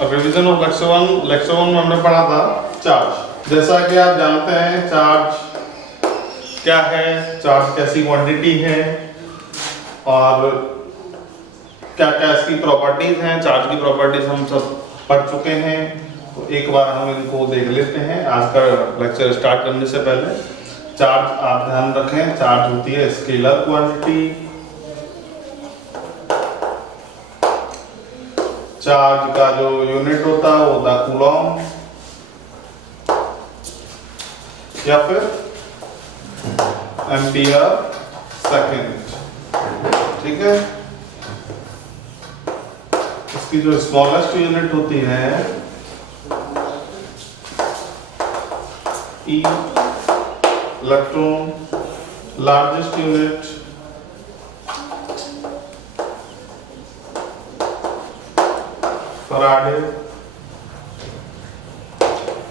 अब revision of lecture one में हमने पढ़ा था चार्ज। जैसा कि आप जानते हैं चार्ज क्या है, चार्ज कैसी क्वांटिटी है और क्या क्या इसकी प्रॉपर्टीज हैं। चार्ज की प्रॉपर्टीज हम सब पढ़ चुके हैं, तो एक बार हम इनको देख लेते हैं आज का लेक्चर स्टार्ट करने से पहले। चार्ज आप ध्यान रखें, चार्ज होती है स्केलर क्वांटिटी। चार्ज का जो यूनिट होता है वो होता है कूलॉम या फिर एम्पियर सेकेंड। ठीक है, इसकी जो स्मॉलेस्ट यूनिट होती है ई, इलेक्ट्रॉन, लार्जेस्ट यूनिट फराडे।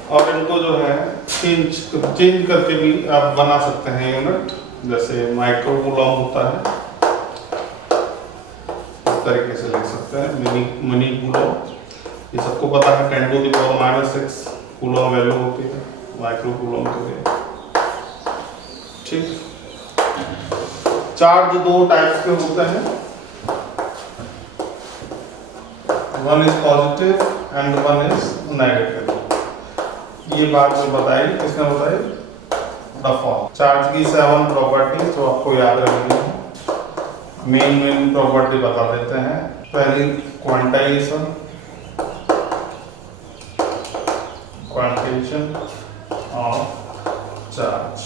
और इनको जो है चेंज करके भी आप बना सकते हैं यूनिट, जैसे माइक्रो कूलॉम होता है, इस तरीके से लिख सकते हैं मिनी कूलॉम। ये सबको पता है 10⁻⁻⁶ कूलॉम वैल्यू होती है माइक्रो कूलॉम के लिए। ठीक, चार्ज दो टाइप्स के होते हैं, one is positive and one is negative. ये बात जो बताई किसने बताई? डफॉन। चार्ज की 7 प्रॉपर्टीज जो आपको याद रखनी है। मेन प्रॉपर्टी बता देते हैं। पहली क्वांटाइजेशन ऑफ चार्ज,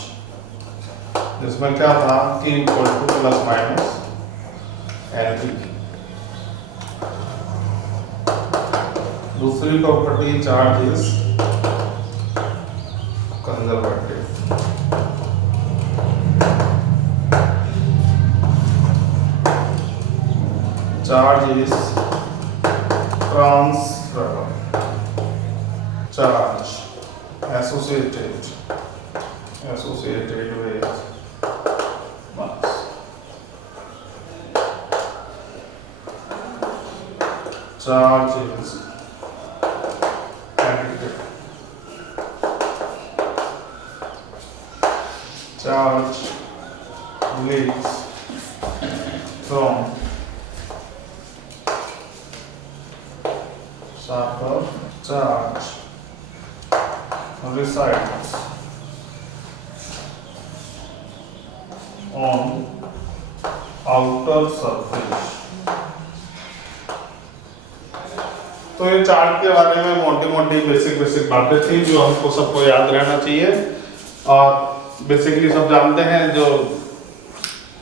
जिसमें क्या था कि equal to plus minus n. दूसरी property charge is conservative. Charge is transferable. Charge associated with mass। Charge is charge leads from sharper, charge resides on outer surface। तो ये चार्ज के बारे में मोटी बेसिक बातें थी जो हमको सबको याद रहना चाहिए। और बेसिकली सब जानते हैं जो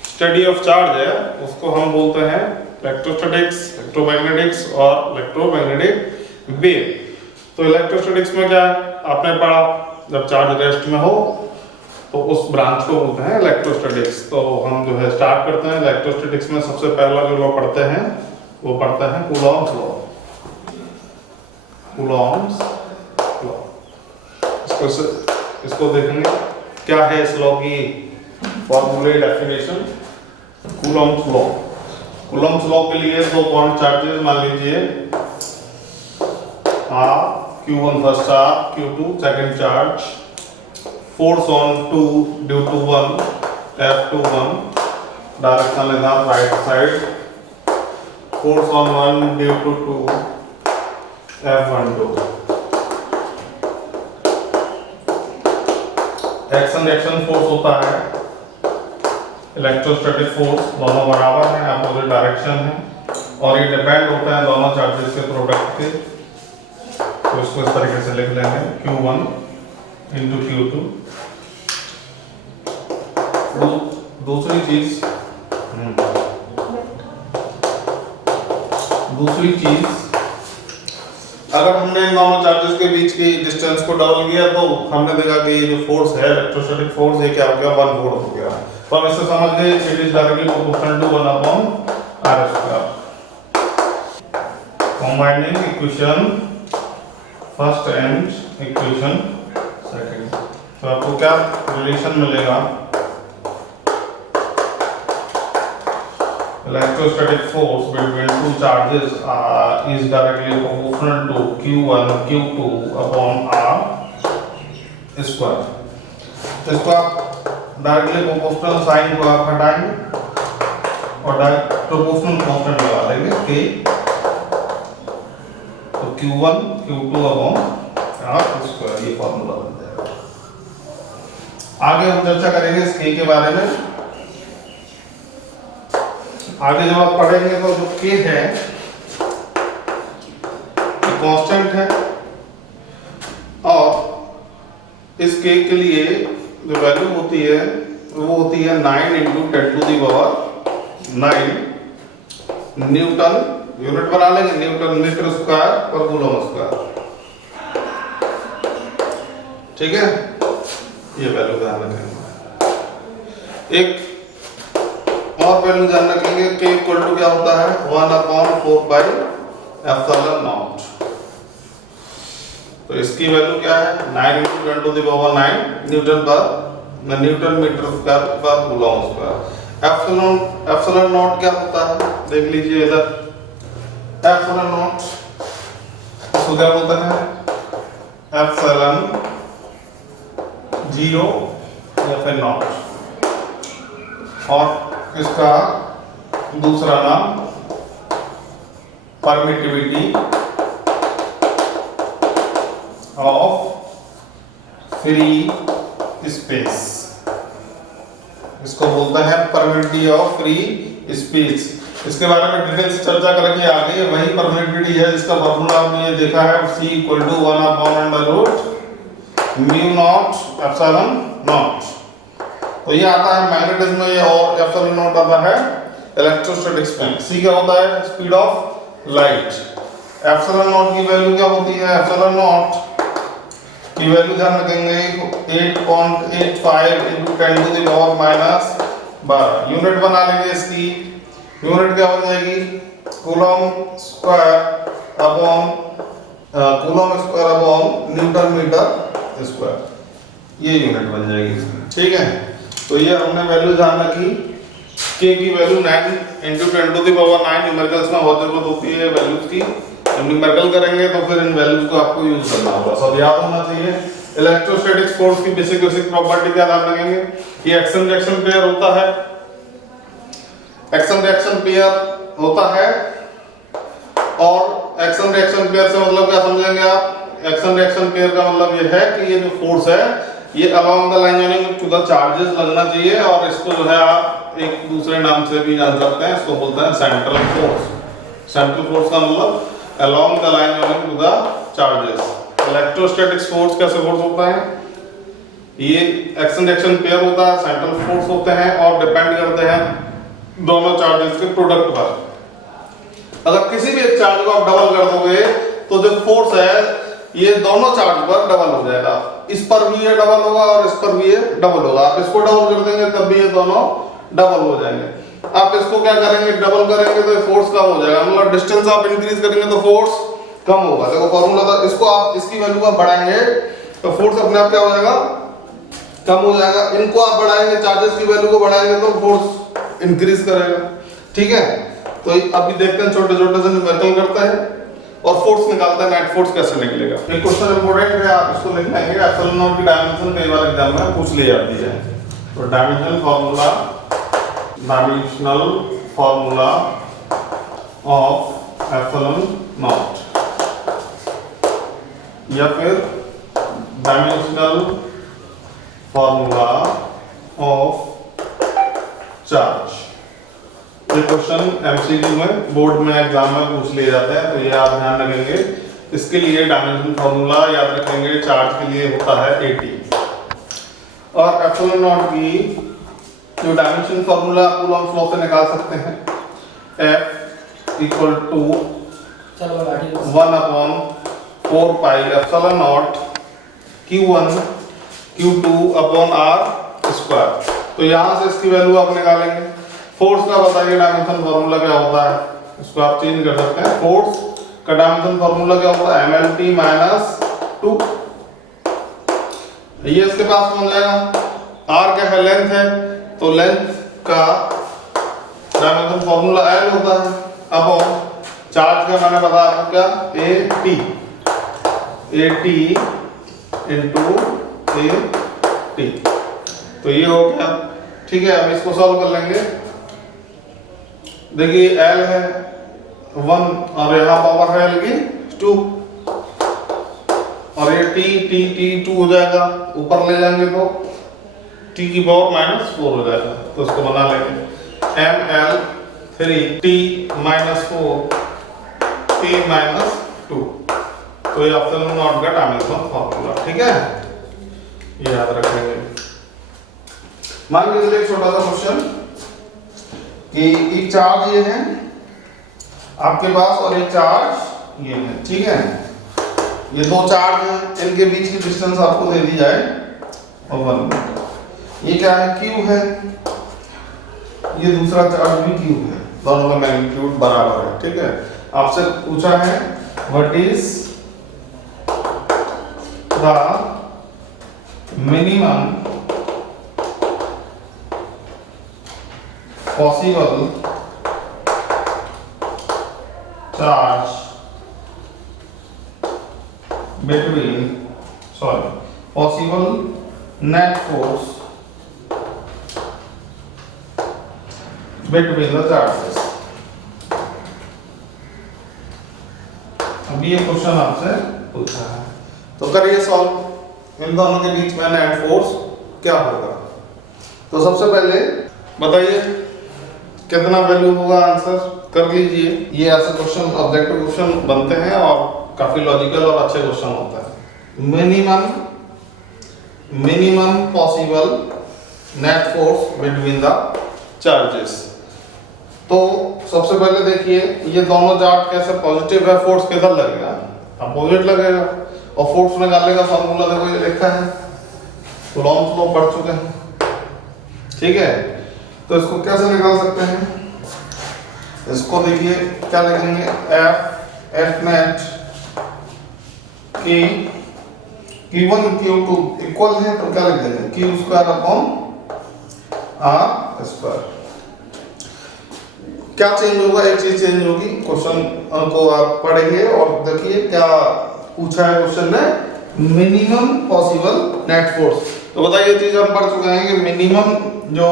स्टडी ऑफ चार्ज है उसको हम बोलते हैं इलेक्ट्रोस्टैटिक्स, इलेक्ट्रोमैग्नेटिक्स और इलेक्ट्रोमैग्नेटिक वेव। तो इलेक्ट्रोस्टैटिक्स में क्या आपने पढ़ा, जब चार्ज रेस्ट में हो तो उस ब्रांच को बोलते हैं इलेक्ट्रोस्टैटिक्स। तो हम जो है स्टार्ट करते हैं इलेक्ट्रोस्टैटिक्स में। सबसे पहला जो लॉ पढ़ते हैं वो पढ़ते हैं कूलॉम्स लॉ। कूलॉम्स लॉ, इसको देखेंगे क्या है इस लॉ की फॉर्मूले definition. Coulomb's law, Coulomb's law के लिए दो पॉइंट चार्जेस मान लीजिए Q1 first charge, Q2 second charge, force on 2 due to 1 F21, direction is on right side, force on 1 due to 2 F12। Action reaction force होता है, electrostatic force, दोनों बराबर हैं, अपोजिट डायरेक्शन है और ये डिपेंड होता है दोनों चार्जेस के प्रोडक्ट पे। तो इसको इस तरीके से लिख लेंगे Q1 into Q2। दूसरी चीज अगर हमने इन दोनों चार्जेस के बीच की डिस्टेंस को डबल किया तो हमने देखा कि ये जो फोर्स है इलेक्ट्रोस्टैटिक फोर्स, ये क्या हो गया, 1 वोल्ट हो गया। तो हम इससे समझ गए it is directly proportional to 1/r²। Combining equation first and equation second, तो आपको क्या रिलेशन मिलेगा, electrostatic force between two charges is directly proportional to Q1 Q2 upon R square। इसको आप डायरेक्टली प्रोपोर्शनल साइन को आप हटाएंगे और डायरेक्ट प्रोपोर्शनल कांस्टेंट लगा देंगे K, तो Q1 Q2 upon R square, ये फॉर्मूला बन जाएगा। आगे हम चर्चा करेंगे इस K के बारे में। आगे जब आप पढ़ेंगे तो जो K है कांस्टेंट है और इस K के लिए जो वैल्यू होती है वो होती है 9 into 10 to the power 9 newton, unit बना लेंगे newton metre square per coulomb square. ठीक है, ये वैल्यू ध्यान रखेंगे। एक और वैल्यू ध्यान रखेंगे K इक्वल टू क्या होता है 1/4 तो इसकी वैल्यू क्या है 9 into 10 to the power 9 newton metre square per coulomb square. Epsilon naught क्या होता है देख लीजिए इधर, एप्सिलॉन नॉट इसको क्या बोलते हैं एप्सिलॉन 0 या फिर नॉट, और इसका दूसरा नाम परमिटिविटी ऑफ फ्री स्पेस, इसको बोलते हैं परमिटिविटी ऑफ फ्री स्पेस। इसके बारे में डिटेल से चर्चा करेंगे आगे। वही परमिटिविटी है जिसका फॉर्मूला हमने ये देखा है C equal to 1/√μ0 epsilon naught. तो ये आता है मैग्नेटिज्म में, और एप्सिलॉन नॉट आता है इलेक्ट्रोस्टैटिक्स में। C क्या होता है speed of light. Epsilon not की वैल्यू क्या होती है, एप्सिलॉन नॉट की वैल्यू ध्यान रखेंगे 8.85 into 10 to the power -12। Unit बना लेंगे इसकी, यूनिट क्या हो जाएगी coulomb square upon newton metre square, ये यूनिट बन जाएगी इसकी। ठीक है, तो ये हमने वैल्यू ध्यान रखी। K की value 9 into 10 to the power 9 numericals में बहुत जरूरत होती है वैल्यूज की। न्यूमेरिकल करेंगे तो फिर इन वैल्यूज को आपको यूज करना होगा, सब याद होना चाहिए। इलेक्ट्रोस्टैटिक फोर्स की बेसिक प्रॉपर्टी क्या ध्यान रखेंगे, ये एक्शन रिएक्शन पेयर होता है, एक्शन रिएक्शन पेयर होता है। और एक्शन रिएक्शन पेयर से मतलब क्या समझेंगे आप, एक्शन रिएक्शन पेयर का मतलब ये है कि ये जो फोर्स है ये अलोंग द लाइन यानी टू द चार्जेस लगना चाहिए, और इसको जो है आप एक दूसरे नाम से भी जान सकते हैं, इसको बोलते हैं सेंट्रल फोर्स। सेंट्रल फोर्स का मतलब along the line running to the charges। Electrostatics force कैसे फोर्स होता है, ये एक्शन रिएक्शन पेयर होता है, सेंट्रल फोर्स होते हैं और डिपेंड करते हैं दोनों चार्जेस के प्रोडक्ट पर। अगर किसी भी एक चार्ज को आप डबल कर दोगे तो जो फोर्स है ये दोनों चार्ज पर डबल हो जाएगा, इस पर भी ये डबल होगा और इस पर भी ये डबल होगा। आप इसको डबल कर देंगे तब भी ये दोनों डबल हो जाएंगे। आप इसको क्या करेंगे डबल करेंगे तो फोर्स कम हो जाएगा, मतलब डिस्टेंस आप इंक्रीज करेंगे तो फोर्स कम होगा। देखो फॉर्मूला था, इसको आप इसकी वैल्यू आप बढ़ाएंगे तो फोर्स अपने आप क्या हो जाएगा कम हो जाएगा। इनको आप बढ़ाएंगे, चार्जेस की वैल्यू को बढ़ाएंगे तो फोर्स इंक्रीज करेगा। ठीक है, तो अभी देखते हैं छोटे छोटे से न्यूमेरिकल करते हैं और फोर्स निकालते हैं, नेट फोर्स कैसे निकलेगा। एक क्वेश्चन इंपॉर्टेंट है, आप इसको लिख लेंगे। एप्सिलॉन नॉट की डायमेंशन कई बार एग्जाम में पूछ ली जाती है, तो dimensional formula of epsilon not या फिर डायमेंशनल फार्मूला ऑफ चार्ज। ये क्वेश्चन एमसीक्यू में बोर्ड में एग्जाम में पूछ लिए जाते हैं, तो ये आप ध्यान रखेंगे। इसके लिए डायमेंशनल फार्मूला याद रखेंगे, चार्ज के लिए होता है 80। और एप्सिलॉन नॉट की जो डायमेंशन फार्मूला कूलॉम्स लॉ से निकाल सकते हैं, F equal to 1/4 pi epsilon naught Q1 Q2 upon R square. तो यहाँ से इसकी वैल्यू आप निकालेंगे। फोर्स का बताइए डायमेंशन फार्मूला क्या होता है, इसको आप चेंज कर सकते हैं। फोर्स का डायमेंशन फार्मूला क्या होता है MLT -2। ये इसके पास कौन जाएगा, R क्या है लेंथ है, तो लेंथ का डायमेंशन में फॉर्मूला L होता है। अब चार्ज का मैंने बताया आपको क्या, AT इंटू AT, तो ये हो गया। ठीक है, अब इसको सॉल्व कर लेंगे। देखिए L है 1 और यहाँ पावर है L की 2, और ये T 2 हो जाएगा, ऊपर ले जाएंगे तो T की पावर -4 हो जाएगा। तो इसको बना लेंगे ML 3 T -4 T -2, तो ये ऑप्शन नॉट का डायमेंशन फॉर्मूला। ठीक है, ये याद रखेंगे। मान लीजिए एक छोटा सा क्वेश्चन कि एक चार्ज ये है आपके पास और एक चार्ज ये है। ठीक है, ये दो चार्ज हैं, इनके बीच की डिस्टेंस आपको दे दी जाए और 1 मीटर। ये क्या है, Q है, ये दूसरा चार्ज भी Q है, दोनों का मैग्नीट्यूड बराबर है। ठीक है, आपसे पूछा है what is the minimum possible charge between possible net force between the charges। अभी ये क्वेश्चन आपसे पूछा है, तो करिए सॉल्व। इन दोनों के बीच में नेट फोर्स क्या होगा। तो सबसे पहले बताइए कितना वैल्यू होगा, आंसर कर लीजिए। ये ऐसे क्वेश्चन ऑब्जेक्टिव क्वेश्चन बनते हैं और काफी लॉजिकल और अच्छे क्वेश्चन होता है। Minimum possible net force between the charges. तो सबसे पहले देखिए ये दोनों चार्ज कैसे पॉजिटिव है, फोर्स किधर लगेगा, अपोजिट लगेगा, और फोर्स निकालने का फॉर्मूला देखो ये लिखा है, कूलॉम्स लॉ पढ़ चुके हैं। ठीक है, तो इसको कैसे निकाल सकते हैं, इसको देखिए क्या लिखेंगे, F नेट कि Q1 Q2 इक्वल है तो क्या लिख देंगे, Q square upon R square. क्या चेंज होगा, एक चीज चेंज होगी, क्वेश्चन को आप पढ़ेंगे और देखिए क्या पूछा है क्वेश्चन ने, मिनिमम पॉसिबल नेट फोर्स। तो बताइए चीज हम पढ़ चुके हैं कि मिनिमम जो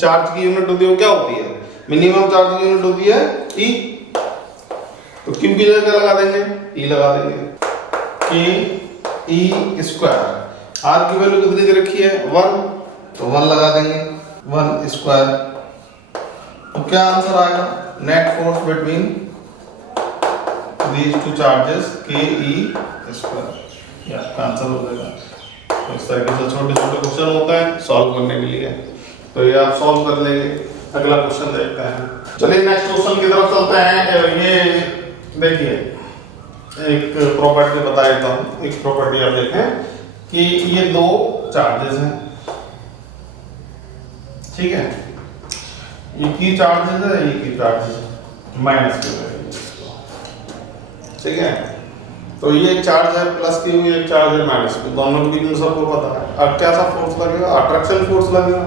चार्ज की यूनिट होती है वो क्या होती है, मिनिमम चार्ज की यूनिट होती है E, तो Q की जगह क्या लगा देंगे, E लगा देंगे, कि E स्क्वायर। R की वैल्यू कितनी दे रखी है 1, तो 1 लगा देंगे, 1 स्क्वायर। तो क्या आंसर आएगा, net force between these two charges KE square, या आंसर हो जाएगा। तो इस तरीके से छोटे छोटे क्वेश्चन होते हैं सॉल्व करने के लिए, तो ये आप सॉल्व कर लेंगे। अगला क्वेश्चन देखते हैं। चलिए नेक्स्ट क्वेश्चन की तरफ चलते हैं। ये देखिए एक प्रॉपर्टी बता देता हूँ, एक प्रॉपर्टी आप देखें कि ये दो चार्जेस हैं। ठीक है, ये की चार्जेस है, ये की चार्जेस है, माइनस क्यू है। ठीक है, तो ये एक चार्ज है प्लस क्यू, ये एक चार्ज है माइनस क्यू, दोनों के बीच में सबको पता है। अब कैसा फोर्स लगेगा, अट्रैक्शन फोर्स लगेगा।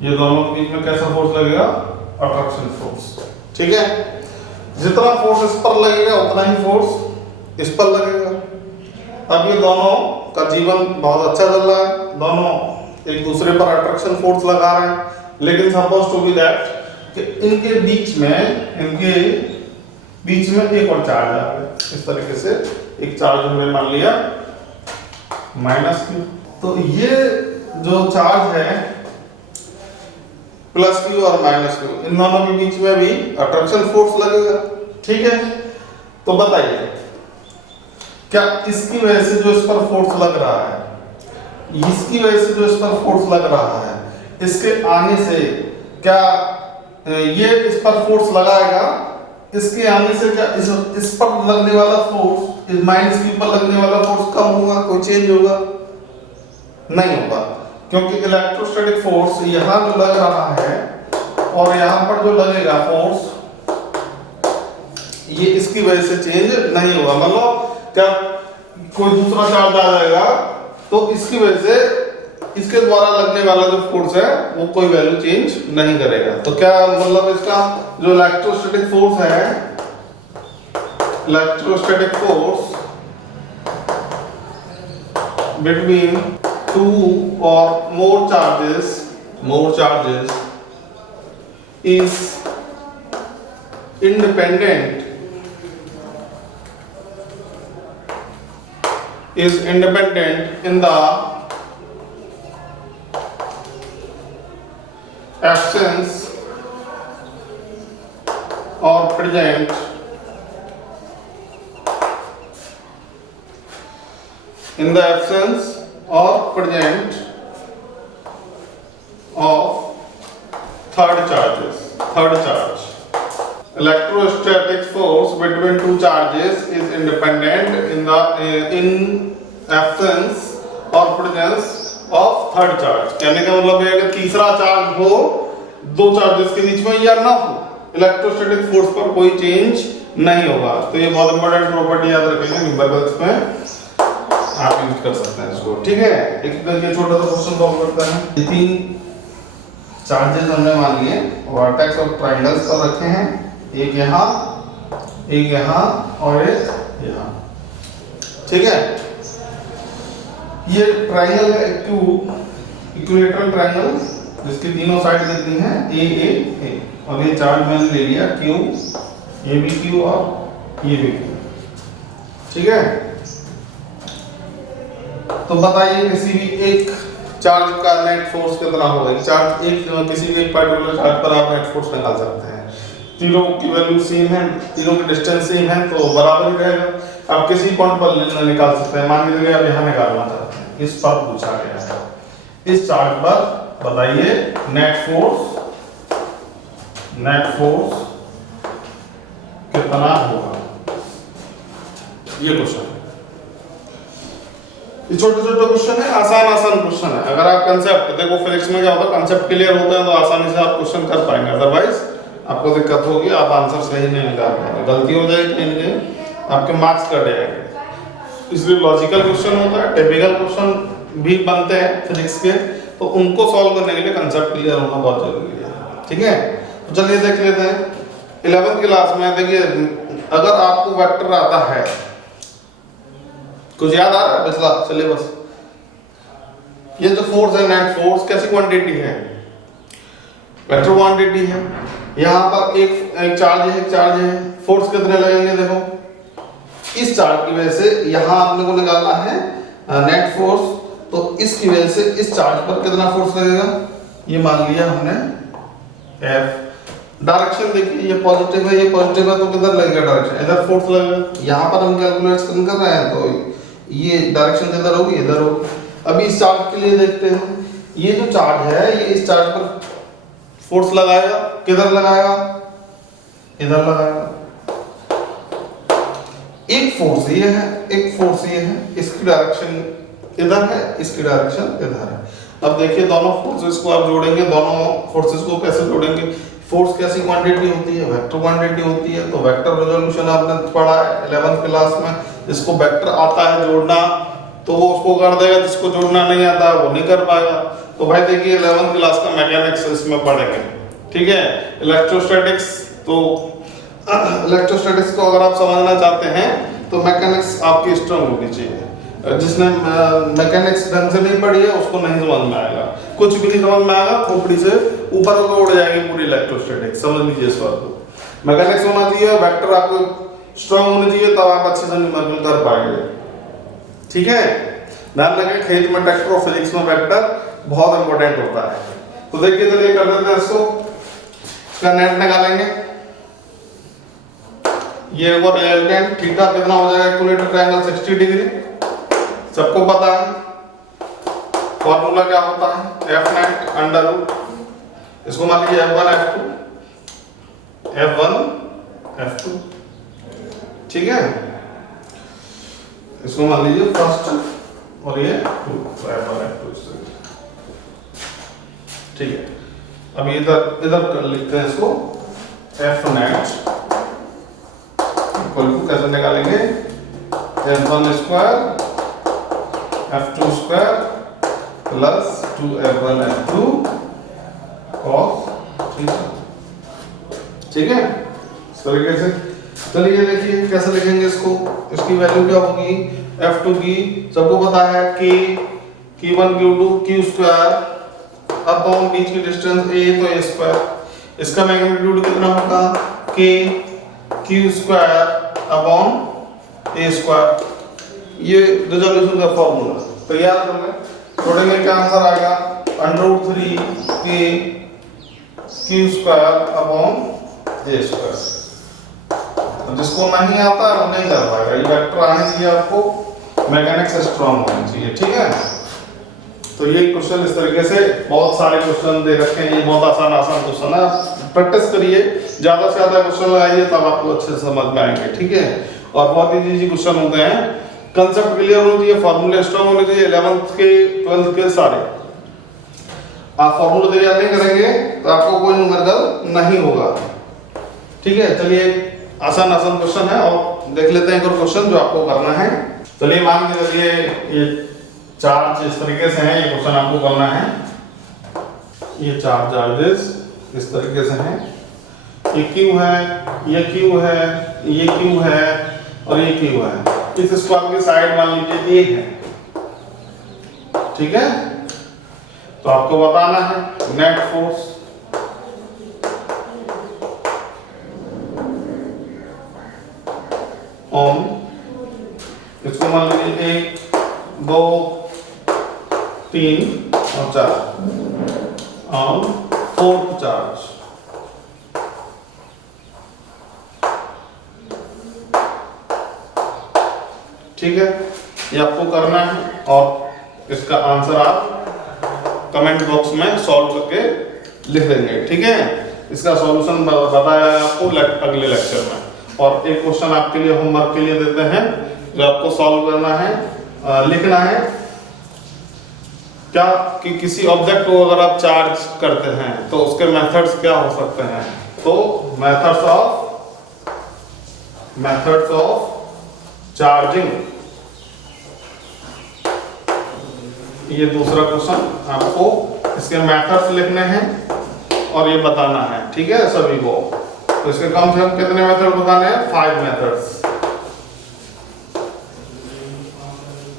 ये दोनों के बीच में कैसा फोर्स लगेगा, अट्रैक्शन फोर्स। ठीक है, जितना फोर्स इस पर लगेगा उतना ही फोर्स इस पर लगेगा। अब ये दोनों का जीवन बहुत अच्छा चल रहा है, दोनों एक दूसरे पर अट्रैक्शन फोर्स लगा रहे हैं, लेकिन सपोज टू बी दैट कि इनके बीच में एक और चार्ज आ गया। इस तरीके से एक चार्ज हमने मान लिया माइनस क्यू, तो ये जो चार्ज है प्लस क्यू और माइनस क्यू, इन दोनों के बीच में भी अट्रैक्शन फोर्स लगेगा। ठीक है, तो बताइए क्या इसकी वजह से जो इस पर फोर्स लग रहा है, इसकी वजह से जो इस पर फोर्स लग रहा है, इसके आने से क्या ये इस पर फोर्स लगाएगा, इसके आने से क्या इस पर लगने वाला फोर्स, इस माइनस क्यू पर लगने वाला फोर्स कम होगा, कोई चेंज होगा नहीं होगा, क्योंकि इलेक्ट्रोस्टैटिक फोर्स यहाँ जो लग रहा है और यहाँ पर जो लगेगा फोर्स, ये इसकी वजह से चेंज नहीं होगा। मतलब क्या कोई दूसरा चार्ज आ जाएगा तो इसकी वजह से इसके द्वारा लगने वाला जो फोर्स है वो कोई वैल्यू चेंज नहीं करेगा। तो क्या मतलब इसका जो इलेक्ट्रोस्टैटिक फोर्स है, electrostatic force between two or more charges is independent in the absence or present in the absence or present of third charge. Electrostatic force between two charges is independent in absence or presence of third charge. कहने का मतलब है कि तीसरा charge हो दो charges के बीच में या ना हो, इलेक्ट्रोस्टैटिक फोर्स पर कोई चेंज नहीं होगा। तो ये बहुत इंपॉर्टेंट प्रॉपर्टी याद रखेंगे, न्यूमेरिकल्स में आप यूज कर सकते हैं इसको। ठीक है, एक ये छोटा सा क्वेश्चन सॉल्व करते हैं। ये तीन चार्जेस हमने मान लिए वर्टेक्स और ट्रायंगल्स पर रखे हैं, एक यहाँ और एक यहाँ। ठीक है, ये ट्रायंगल है इक्विलेटरल ट्रायंगल जिसकी तीनों साइड कितनी है ए, और ये चार्ज मैंने ले लिया क्यू, ये भी क्यू और ये भी क्यू। ठीक है, तो बताइए किसी भी एक चार्ज का नेट फोर्स कितना होगा। किसी भी एक पर्टिकुलर चार्ज पर आप नेट फोर्स निकाल सकते हैं। तीनों की वैल्यू सेम है, तीनों की डिस्टेंस सेम है, तो बराबर ही रहेगा। आप किसी पॉइंट पर निकाल सकते हैं। मान लीजिए आप यहाँ निकालना चाहते हैं, इस पर पूछा गया है। इस चार्ज पर बताइए नेट फोर्स कितना होगा, ये क्वेश्चन है। ये छोटे क्वेश्चन है, आसान क्वेश्चन है। अगर आप कंसेप्ट देखो, फिजिक्स में क्या होता है, कंसेप्ट क्लियर होता है तो आसानी से आप क्वेश्चन कर पाएंगे, अदरवाइज आपको दिक्कत होगी, आप आंसर सही नहीं निकाल पाएंगे, गलती हो जाएगी कहीं ना कहीं, आपके मार्क्स कट जाएंगे। इसलिए लॉजिकल क्वेश्चन होता है, टिपिकल क्वेश्चन भी बनते हैं फिजिक्स के, तो उनको सॉल्व करने के लिए कंसेप्ट क्लियर होना बहुत जरूरी है। ठीक है, तो चलिए देख लेते हैं। 11th क्लास में देखिए, अगर आपको वेक्टर आता है, कुछ याद आ रहा है पिछला सिलेबस, ये जो फोर्स है नेट फोर्स कैसी क्वांटिटी है, वेक्टर क्वांटिटी है। यहाँ पर एक चार्ज है, फोर्स कितने लगेंगे देखो, इस चार्ज की वजह से यहाँ आपने को निकालना है नेट फोर्स, तो इसकी वजह से इस चार्ज पर कितना फोर्स लगेगा, ये मान लिया हमने F। डायरेक्शन देखिए, ये पॉजिटिव है तो किधर लगेगा डायरेक्शन, इधर फोर्स लगेगा। यहाँ पर हम कैलकुलेशन कर रहे हैं तो ये डायरेक्शन किधर होगी, इधर होगी। अभी इस चार्ज के लिए देखते हैं, ये जो चार्ज है ये इस चार्ज पर फोर्स लगाएगा, किधर लगाएगा, इधर लगाएगा। एक फोर्स ये है, इसकी डायरेक्शन इधर है, इसकी डायरेक्शन इधर है। अब देखिए दोनों फोर्सेस को आप जोड़ेंगे, दोनों फोर्सेस को कैसे जोड़ेंगे। फोर्स कैसी क्वांटिटी होती है, वेक्टर क्वांटिटी होती है। तो वेक्टर रेजोल्यूशन आपने पढ़ा है 11th क्लास में, जिसको वेक्टर आता है जोड़ना तो वो उसको कर देगा, जिसको जोड़ना नहीं आता वो नहीं कर पाएगा। तो भाई देखिए 11th क्लास का मैकेनिक्स इसमें पढ़ेंगे। ठीक है, इलेक्ट्रोस्टैटिक्स को अगर आप समझना चाहते हैं तो मैकेनिक्स आपकी स्ट्रांग होनी चाहिए। जिसने मैकेनिक्स ढंग से नहीं पढ़ी है उसको नहीं समझ में आएगा, कुछ भी नहीं समझ में आएगा, खोपड़ी से ऊपर होकर उड़ जाएगी पूरी इलेक्ट्रोस्टैटिक्स। समझ लीजिए इस बात को, मैकेनिक्स होना चाहिए, वेक्टर आपको स्ट्रांग होनी चाहिए, तब आप अच्छे से न्यूमेरिकल कर पाएंगे। ठीक है, ध्यान रखें, खेत में ट्रैक्टर और फिजिक्स में वेक्टर बहुत इंपॉर्टेंट होता है। तो देखिए चलिए कर देते हैं इसको, इसका नेट निकालेंगे। ये वो रिजल्टेंट थीटा कितना हो जाएगा, इक्विलेटरल ट्रायंगल 60 डिग्री, सबको पता है। फॉर्मूला क्या होता है, F नेट अंडर रूट, इसको मान लीजिए F1 F2। ठीक है, इसको मान लीजिए फर्स्ट और ये 2 F1 F2। ठीक है, अब इधर कर लिखते हैं इसको, F नेट इक्वल टू कैसे निकालेंगे, F1 square F2 square plus 2f1 f2 cos theta. ठीक है, इस तरीके से। चलिए देखिए कैसे लिखेंगे इसको। इसकी वैल्यू क्या होगी, f2 की सबको पता है k, q1 q2 q square upon बीच की डिस्टेंस a तो a स्क्वायर। इसका मैग्नीट्यूड कितना होगा, k q square upon a square. ये रिजोल्यूशन का फॉर्मूला तैयार कर लें, छोड़ेंगे क्या आंसर आएगा, √3 k q square upon a square. जिसको नहीं आता है वो नहीं कर पाएगा, ये वेक्टर आने चाहिए आपको, मैकेनिक्स स्ट्रांग होनी चाहिए। ठीक है, तो ये क्वेश्चन इस तरीके से बहुत सारे क्वेश्चन दे रखे हैं, ये बहुत आसान क्वेश्चन है, प्रैक्टिस करिए, ज्यादा से ज्यादा क्वेश्चन लगाइए तब आपको अच्छे से समझ में आएंगे। ठीक है, और बहुत इजी क्वेश्चन होते हैं, कंसेप्ट क्लियर होना चाहिए, फॉर्मूले स्ट्रांग होने चाहिए। 11th के 12th के सारे आप फॉर्मूला तैयार नहीं करेंगे तो आपको कोई न्यूमेरिकल नहीं होगा। ठीक है, चलिए आसान क्वेश्चन है और देख लेते हैं एक और क्वेश्चन जो आपको करना है। चलिए मान के चलिए ये चार्ज इस तरीके से है, ये क्वेश्चन आपको करना है। ये चार चार्जेस इस तरीके से हैं, ये क्यू है, ये क्यू है, ये क्यू है और ये क्यू है। इस स्क्वायर की साइड मान लीजिए ए है। ठीक है, तो आपको बताना है नेट फोर्स। ऑन इसको मान लीजिए 1 2 3 और 4 ऑन फोर्थ चार्ज। ठीक है, ये आपको करना है और इसका आंसर आप कमेंट बॉक्स में सॉल्व करके लिख देंगे। ठीक है, इसका सॉल्यूशन बताया है आपको अगले लेक्चर में। और एक क्वेश्चन आपके लिए होमवर्क के लिए देते हैं जो आपको सॉल्व करना है, लिखना है क्या कि किसी ऑब्जेक्ट को अगर आप चार्ज करते हैं तो उसके मेथड्स क्या हो सकते हैं। तो मेथड्स ऑफ चार्जिंग, ये दूसरा क्वेश्चन आपको इसके मेथड्स लिखने हैं और ये बताना है। ठीक है सभी को, तो इसके कम से कम कितने मेथड बताने हैं, 5 मेथड्स।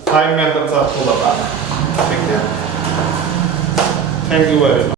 5 मेथड्स आपको बताना है। ठीक है, थैंक यू वेरी मच।